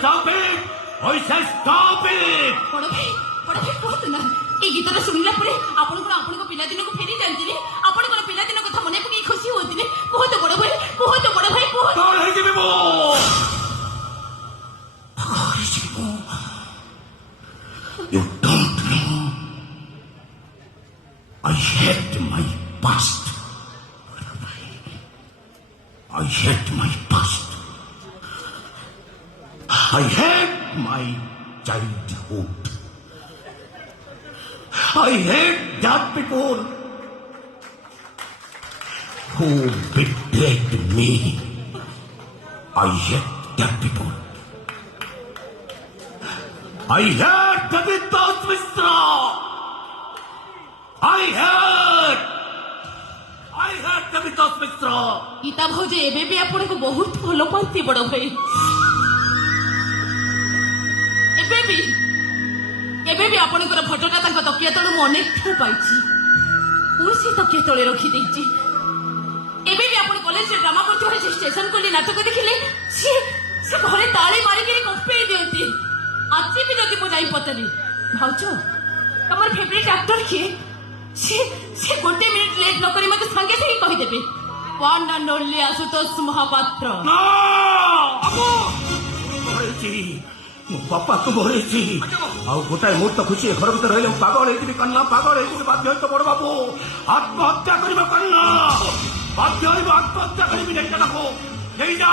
stop it! I said stop it! বড় ভাই কুহতু না এই গীতটা শুনিলা পরে আপনার আপনার পিলাদিনকু ফেরি যাতে আপনার পিলাদিন কথা মনে পকাই খুশি হতে কুহতু বড় ভাই কুহতু পাগল হয়ে যাবে মো You don't know. I hate my past. I hate my past. I hate my childhood. I hate that people who betrayed me. I hate that people. I hate David Das Mishra. I hate David Das Mishra. Gita ভাউজ এবে B আপনাকে বহুত ভাল পাতি বড় ভাই এবে B আপনার ফটোটা তাঙ্ক তকিয়া তলু মু অনেক ঠার পাইছি পুଣି সেই তকিয়া তলে রখি দেইছি এবে বি আপন কলেজে ড্রামা করতে যে স্টেশন কলি নাটক দেখিলে সে ঘরে তালি মারিকি কম্পেই দিଅନ୍ତି আজি বি যদি মু যাই পচারি ভাউজ তোমার ফেভারিট আক্টর কিଏ সে গোটে মিনিট লেট ন করি মতে সাঙ্গে সাঙ্গে কহিদেবে one and only Ashutosh Mahapatra না আপু মরেছি ମୋ ବାପାକୁ ମରେଇଛି ଆଉ ଗୋଟାଏ ମୁହୂର୍ତ୍ତ ଖୁସି ଘର ଭିତରେ ରହିଲେ ମୁଁ ପାଗଳ ହେଇଯିବି କାନ୍ନା ପାଗଳ ହେଇଯିବି ବାଧ୍ୟ ହୋଇତ ବଡ ବାବୁ ଆତ୍ମହତ୍ୟା କରିବ କାନ୍ନା ବାଧ୍ୟ ହୋଇବ ଆତ୍ମହତ୍ୟା କରିବି ନେଇଟାକୁ ନେଇଯା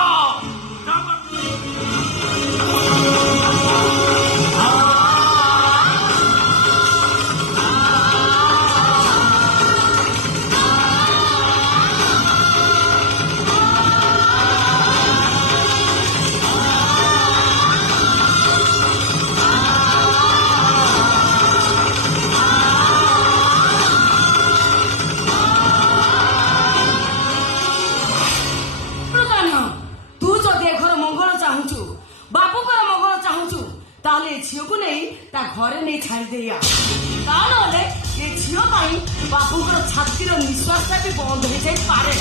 তাহলে ঝিওକୁ ନେଇ ତା ଘରେ ନେଇ ଛାଡ଼ିଦେଇଆ ତା ନହେଲେ ଏ ଝିଅ ପାଇଁ ବାପୁଙ୍କର ଛାତିର ନିଶ୍ୱାସଟା ବି ବନ୍ଦ ହେଇଯାଇପାରେ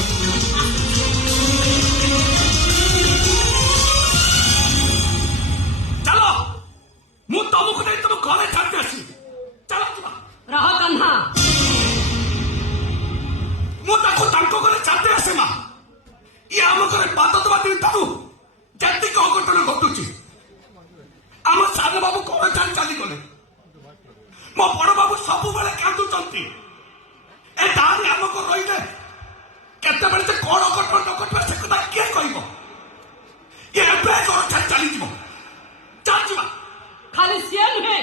ଚାଲ ମୁଁ ତମକୁ ନେଇ ତମ ଘରେ ଛାଡି ଆସିବି ଚାଲ ଯିବା ରହ କାହ୍ନା ମୁଁ ତାକୁ ତାଙ୍କ ଘରେ ଛାଡି ଆସେ ମା ଇଏ ଆମ ଘରେ ପାଦ ଦେବା ଦିନ ତାକୁ ଯେତିକି ଅଘଟଣ ଘଟୁଛି ଆମ ସାନ ବାବୁ କଣ ଚାଲି ଚାଲିଗଲେ ମୋ ବଡ ବାବୁ ସବୁବେଳେ କାନ୍ଦୁଛନ୍ତି ଏ ତାହାରି ଆମକୁ ରହିଲେ କେତେବେଳେ ଯେ କଣ ଅଘଟଣ ନ ଘଟିବ ସେ କଥା କିଏ କହିବ ଇଏ ଏବେ କଣ ଚାଲି ଚାଲିଯିବ ଚାଲିଯିବା ଖାଲି ସିଏ ନୁହେଁ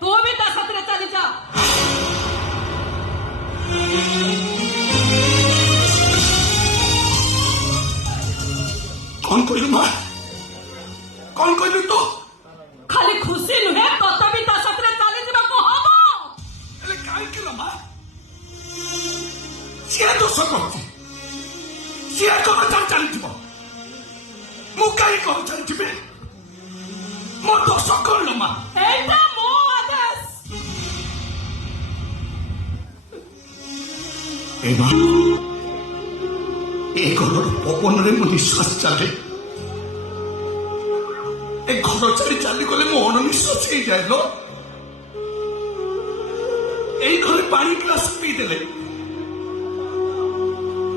ତୁ ବି ତା ସାଥିରେ ଚାଲିଯା କଣ କହିଲୁ ମା କଣ କହିଲୁ ତୁ ଖାଲି ଖୁସି ନୁହେଁ ତଥାପି ତା ସାଥିରେ ଚାଲିଯିବାକୁ ହବ ହେଲେ କାହିଁକି ଲୋ ମା ସିଏ ଦୋଷ କରୁଛି ସିଏ କଣ ଚାଲିଯିବ ମୁଁ କାହିଁ କଣ ଚାଲିଯିବି ମୋ ଦୋଷ କଣ ଲୋ ମା ଏଇଟା ମୋ ଆଦେଶ ଏ ମା ଏ ଘରର ପବନରେ ମୋ ନିଶ୍ୱାସ ଚାଲେ ଏ ଘର ଛାଡି ଚାଲିଗଲେ ମୋ ଅଣନିଶ୍ୱାସ ହେଇଯାଏ ଲୋ ଏଇ ଘରେ ପାଣି ଗ୍ଲାସ ପିଇଦେଲେ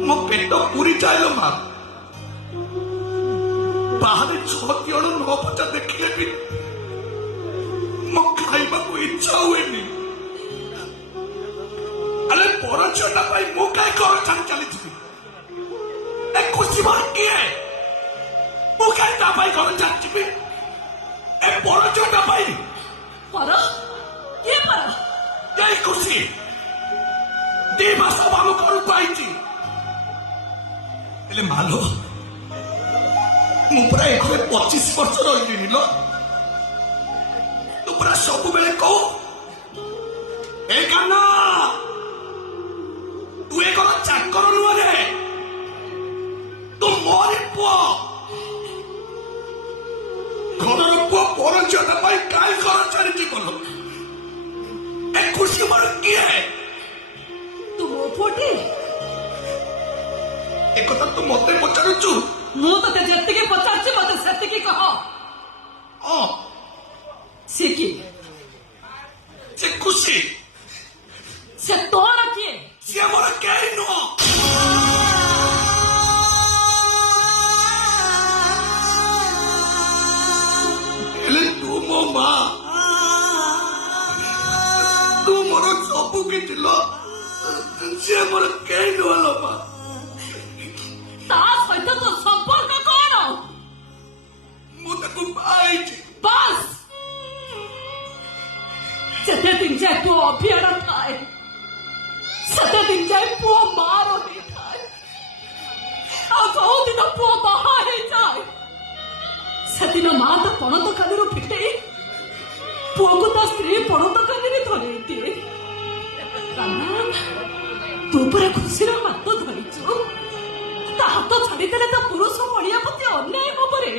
ମୋ ପେଟ ପୁରି ଯାଏ ଲୋ ମା ବାହାରେ 6 ଜଣ 9 ପଚା ଦେଖିଲେ ବି ମୋ ଖାଇବାକୁ ଇଚ୍ଛା ହୁଏନି ଆରେ ପର ଝିଅଟା ପାଇଁ ମୁଁ କାହିଁ ଘର ଛାଡି ଚାଲିଯିବି ଏ ଖୁସି ଭର କିଏ ମୁଁ କାହିଁ ତା ପାଇଁ ଘର ଛାଡିଯିବି ଏ ପର ଝିଅଟା ପାଇଁ ପର କିଏ ପର এই খুশি 2 মাস ଆମ ଘରକୁ ଆଇଛି ହେଲେ ମାଲୋ ମୁଁ ପୁରା ଏ ଘରେ 25 ବର୍ଷ ରହିଲିଣି ଲୋ ତୁ ପୁରା ସବୁବେଳେ କହୁ ଏ କାହ୍ନା ତୁ ଏ ଘର ଚାକର ନୁହଁ ରେ ତୁ ମୋରି ପୁଅ ଘରର ପୁଅ ପର ଝିଅଟା ପାଇଁ କାହିଁ ଘର ଛାଡିକି ଗଲ ଏ ଖୁସି ମୋର କିଏ ତୁ ମୋ ପୁଅଟି ଏ କଥା ତୁ ମତେ ପଚାରୁଛୁ ମୁଁ ତତେ ଯେତିକି ପଚାରୁଛି ମତେ ସେତିକି କହ ହଁ ସେ କିଏ? ସେ ଖୁସି ସେ ତୋର କିଏ? ସିଏ ମୋର କେହି ନୁହଁ। ହେଲେ ତୁ ମୋ ମା, ତୁ ମୋର ସବୁ କିଛି ଲୋ। ସିଏ ମୋର କେହି ନୁହଁ ଲୋ ମା। ତା ସହିତ ତୋ ସମ୍ପର୍କ କଣ? ମୁଁ ତାକୁ ବାହା ହେଇଛି। ବାସ୍ ଯେତେ ଦିନ ଯାଏ ତୁ ଅଭିଆଣ ଥାଏ ସେତେ ଦିନ ଯାଏ ପୁଅ ମାର ହେଇଥାଏ। ଆଉ ଯୋଉଦିନ ପୁଅ ବାହା ହେଇଯାଏ ସେଦିନ ମା ତା ପଣତ କାନିରୁ ଫିଟେଇ ପୁଅକୁ ତା ସ୍ତ୍ରୀ ପଣତ କାନିରେ ଧରେଇ ଦିଏ। କାହ୍ନା, ତୁ ପରା ଖୁସିର ହାତ ଧରିଛୁ। ତା ହାତ ଛାଡିଦେଲେ ତା ପୁରୁଷ ମଳିଆ ପ୍ରତି ଅନ୍ୟାୟ ହବରେ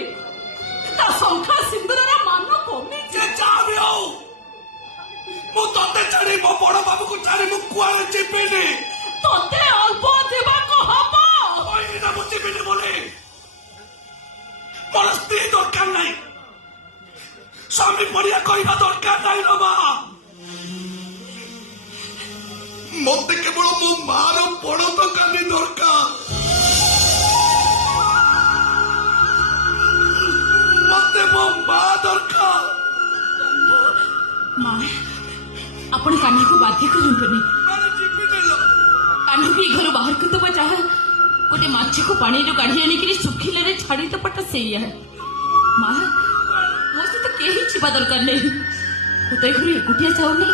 ତା ଶଙ୍ଖା ସିନ୍ଦୁରର ମାନ କମିଛି। ସେ ଯାହା ବି ହଉ, ମୁଁ ତତେ ଛାଡି ମୋ ବଡ ବାବୁକୁ ଛାଡି ମୁଁ କୁଆଡେ ଯିବିନି। ତତେ ଅଳ୍ପ ଦେବାକୁ ହବ। କହିଲି ନା ମୁଁ ଯିବିନି ବୋଲି। ମୋର ସ୍ତ୍ରୀ ଦରକାର ନାହିଁ, ସ୍ୱାମୀ ପଡ଼ିଆ କହିବା ଦରକାର ନାହିଁ ଲୋ ମା। ମତେ କେବଳ ମୋ ମାର ପଣତ କାନି ଦରକାର। ମତେ ମୋ ମା ଦରକାର। ମା, ଆପଣ କାହ୍ନାକୁ ବାଧ୍ୟ କରନ୍ତୁନି। ଆରେ ଯିବିନି ଲୋ। କାହ୍ନାକୁ ଏ ଘରୁ ବାହାରକୁ ଦେବା ଯାହା ଗୋଟେ ମାଛକୁ ପାଣିରୁ କାଢି ଆଣିକିରି ଶୁଖିଲାରେ ଛାଡି ଦେବାଟା ସେଇଆ। ମା, ମୋ ସହିତ କେହି ଯିବା ଦରକାର ନାହିଁ। ମୁଁ ତ ଏ ଘରୁ ଏକୁଟିଆ ଯାଉନି।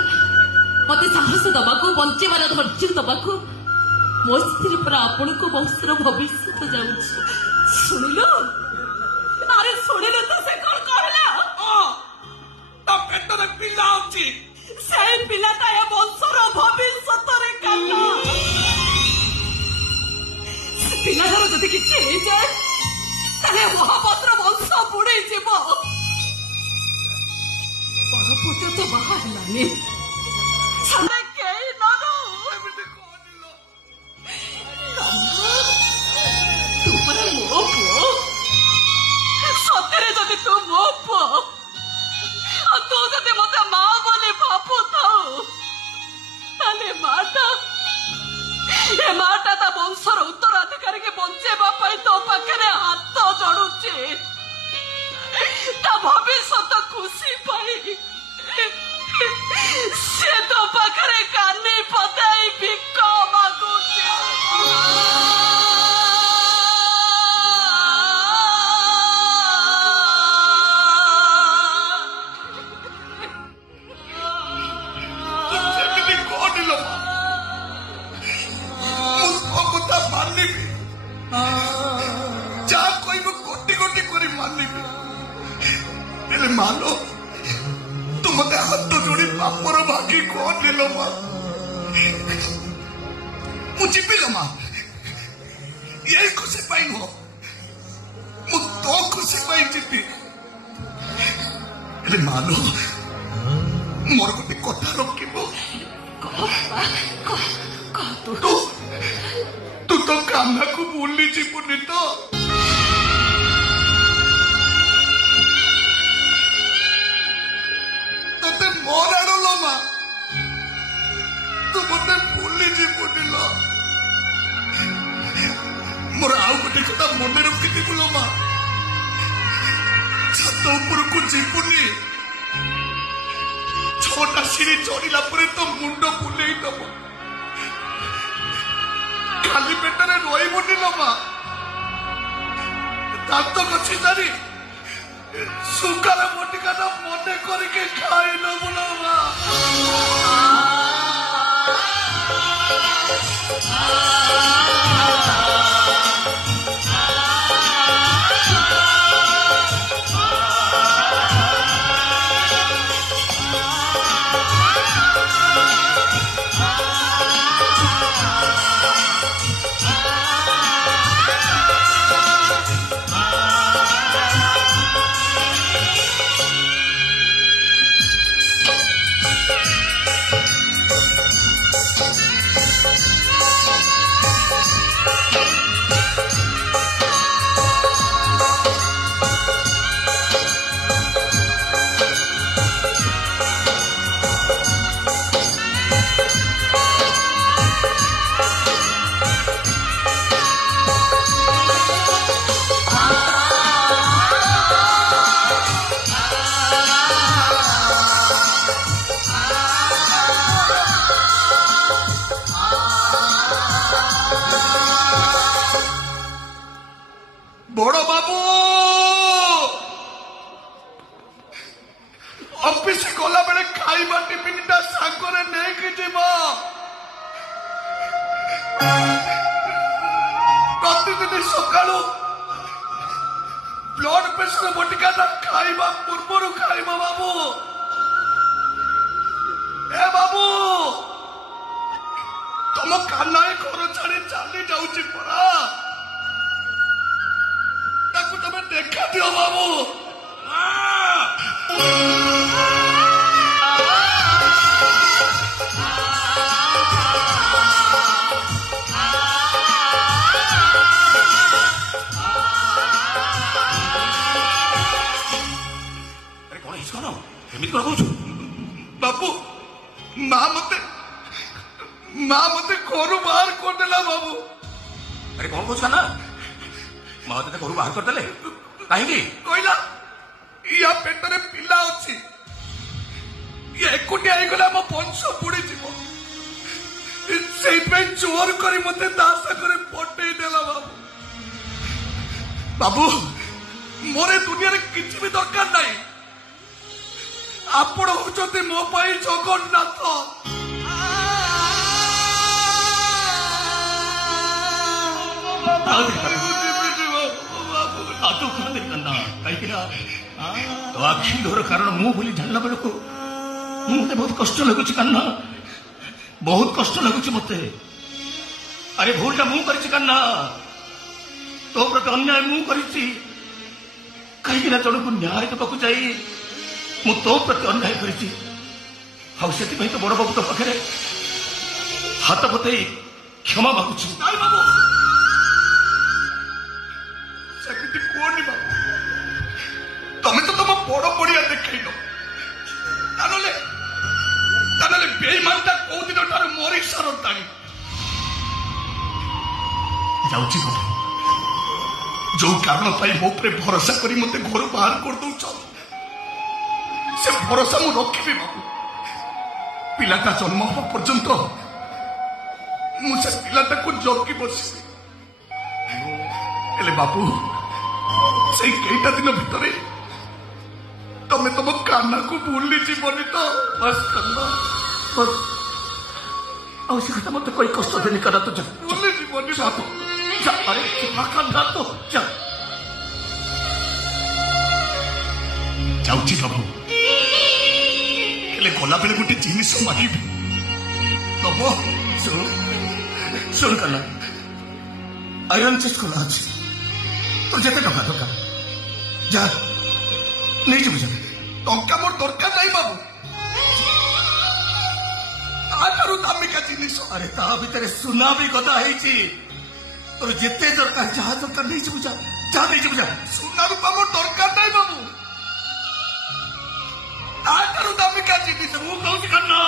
ମତେ ସାହସ ଦବାକୁ, ବଞ୍ଚେଇବାର ଧୈର୍ଯ୍ୟ ଦବାକୁ ମୋ ସ୍ଥିର ପରା ଆପଣଙ୍କ ବଂଶର ଭବିଷ୍ୟତ ଯାଉଛି। ଶୁଣିଲୁ? ଆରେ ଶୁଣିଲୁ ତ ସେ କଣ କହିଲା? ତା ପେଟରେ ପିଲା ଅଛି। ସେଇ ପିଲାଟା ଏ ବଂଶର ଭବିଷ୍ୟତରେ କାହ୍ନା। ସେ ପିଲାଟାର ଯଦି କିଛି ହେଇଯାଏ ତାହେଲେ ମହାପାତ୍ର ବଂଶ ବୁଡେଇ ଯିବ। ବଡ ପୁଅ ତ ବାହା ହେଲାନି। ସାମେ କେହି ନ ରହୁ। ଏମିତି କହନି ଲୋ। କାହ୍ନା, ତୁ ପରା ମୋ ପୁଅ। ସତରେ ଯଦି ତୁ ମୋ ପୁଅ ଆଉ ତୁ ଯଦି ମତେ ମା ବୋଲି ଭାବୁଥାଉ ତାହେଲେ ଏ ମାଟା ତା ବଂଶର ଉତ୍ତରାଧିକାରୀକି ବଞ୍ଚେଇବା ପାଇଁ ତୋ ପାଖରେ ହାତ ଯୋଡୁଛି। ତା ଭବିଷ୍ୟତ ଖୁସି ପାଇଁ ସେ ତୋ ପାଖରେ କାନି ପତାଇ ଭିକ ମାଗୁଛି। ସେମିତି କହନି ଲୋ ମା। ମୁଁ ତୋ କଥା ମାନିବି, ଯାହା କହିବ ଗୋଟି ଗୋଟି କରି ମାନିବି। ହେଲେ ମାଲୋ, ତୁ ମତେ ହାତ ଯୋଡି ପାପର ଭାଗି କହନି ଲୋ ମା। ମୁଁ ଯିବି ଲୋ ମା। ଏଇ ଖୁସି ପାଇଁ ନୁହଁ, ମୁଁ ତୋ ଖୁସି ପାଇଁ ଯିବି। ହେଲେ ମାଲୋ, ମୋର ଗୋଟେ କଥା ରଖିବ। ତୁ ତ କାହ୍ନାକୁ ଭୁଲି ଯିବୁନି ତ? ତତେ ମୋର ଆଡ ଲୋ ମା। ତୁ ମତେ ଭୁଲି ଯିବୁନି ଲୋ। ମୋର ଆଉ ଗୋଟେ କଥା ମନେ ରଖିଥିବୁ ଲୋ ମା। ଛାତ ଉପରକୁ ଯିବୁନି। 6ଟା ସିঁড়ି ଚଢିଲା ପରେ ତ ମୁଣ୍ଡ ବୁଲେଇ ଦବ। ଖାଲି ପେଟରେ ରହିବୁନି ଲୋ ମା। ଦାନ୍ତ କଛି ସାରି ସୁଗାର ବଟିକାଟା ମନେ କରିକି ଖାଇ ନବୁ ଲୋ ମା। বড় বাবু অফিসে গলা বেড়ে খাইবা টিফিনটা সাগরে নেইকি যাব প্রতিদিন সকালু ব্লড প্রেসর বটিকাটা খাইবা পূর্বরু খাইবা বাবু এ বাবু ତମ କାନାଏ ଘର ଛାଡି ଚାଲି ଯାଉଛି ପରା ତାକୁ ତମେ ଦେଖା ଦିଅ ବାବୁ କଣ ହେଇଛି କଣ ଏମିତି କଣ କହୁଛୁ ବାବୁ ମା ମତେ ଘରୁ ବାହାର କରିଦେଲା ବାବୁ ଆରେ କଣ କହୁଛୁ ନା ମା ତତେ ଘରୁ ବାହାର କରିଦେଲେ କାହିଁକି କହିଲା ୟା ପେଟରେ ପିଲା ଅଛି ଇଏ ଏକୁଟିଆ ହେଇଗଲେ ଆମ ବଂଶ ବୁଡିଯିବ ସେଇଥିପାଇଁ ଜୋର କରି ମତେ ତା ସାଙ୍ଗରେ ପଟେଇ ଦେଲା ବାବୁ ବାବୁ ମୋର ଏ ଦୁନିଆରେ କିଛି ବି ଦରକାର ନାହିଁ ଆପଣ ହଉଛନ୍ତି ମୋ ପାଇଁ ଜଗନ୍ନାଥ तो आखि धोर कारण मु बोली जानला बेलू मत बहुत कष्ट लगुच कान्ना बहुत कष्ट लगुच मत अरे भूलटा मु करना तो प्रति अन्याय मु कहीं जन को न्याय देवाक जाई मु तो प्रति अन्याय कर तो बड़ बाबू तो पाखे हाथ पतई क्षमा मागुची बाबू ସେମିତି କୁହନି ବାବୁ ତମେ ତ ତମ ବଡ ପଡିଆ ଦେଖେଇଲ ତାହେଲେ ବେଇମାନଟା କୋଉ ଦିନ ଠାରୁ ମରି ସାରନ୍ତାଣି ଯାଉଛି ବାବୁ ଯୋଉ କାରଣ ପାଇଁ ମୋ ଉପରେ ଭରସା କରି ମତେ ଘରୁ ବାହାର କରିଦଉଛ ସେ ଭରସା ମୁଁ ରଖିବି ବାବୁ ପିଲାଟା ଜନ୍ମ ହେବା ପର୍ଯ୍ୟନ୍ତ ମୁଁ ସେ ପିଲାଟାକୁ ଜଗି ବସିବି ହେଲେ ବାବୁ ସେଇ କେଇଟା ଦିନ ଭିତରେ ତମେ ତମ କାନାକୁ ଭୁଲି ଯିବନି ତ ଆଉ ସେ କଥା ମତେ କହି କଷ୍ଟ ଦେନି କାନା ତ ଭୁଲି ଯିବନି ବାବୁ अरे कान्ना तो ଯାଉଛି ବାବୁ ହେଲେ ଗଲାବେଳେ ଗୋଟେ ଜିନିଷ ମାଗିବି ଦବ ଶୁଣ କାନ୍ନା ଆଇରନ୍ ଚେଷ୍ଟ ଖୋଲା ଅଛି তোর যেতে টাকা দরকার যা নেই যাবো যা ଟଙ୍କା ମୋର ଦରକାର ନାହିଁ ବାବୁ ତାଠାରୁ ଦାମିକା ଜିନିଷ আরে তা ভিতরে সুনা বি কথা হয়েছি তোর যেতে দরকার যাহা দরকার নেই যাবো যা যা নেই যাবো যা ସୁନା ରୂପା ମୋର ଦରକାର ନାହିଁ ବାବୁ ତାଠାରୁ ଦାମିକା ଜିନିଷ ମୁଁ କହୁଛି କାନ୍ନା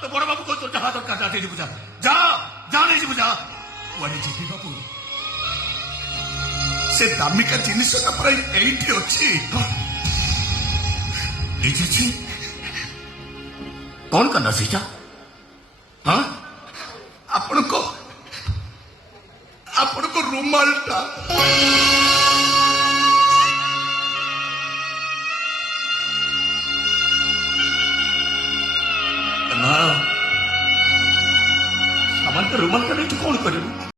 তো বড় বাবু কই তোর যাহা দরকার যা নেই যাবো যা যা যা নেই যাবো যা କୁଆଡେ ଯିବି ବାବୁ ସେ ଦାମିକା ଜିନିଷଟା ପୁରା ଏଇଠି ଅଛି দেখেছি কোন কান্না সেটা হ্যাঁ ଆପଣଙ୍କ ରୁମାଲଟା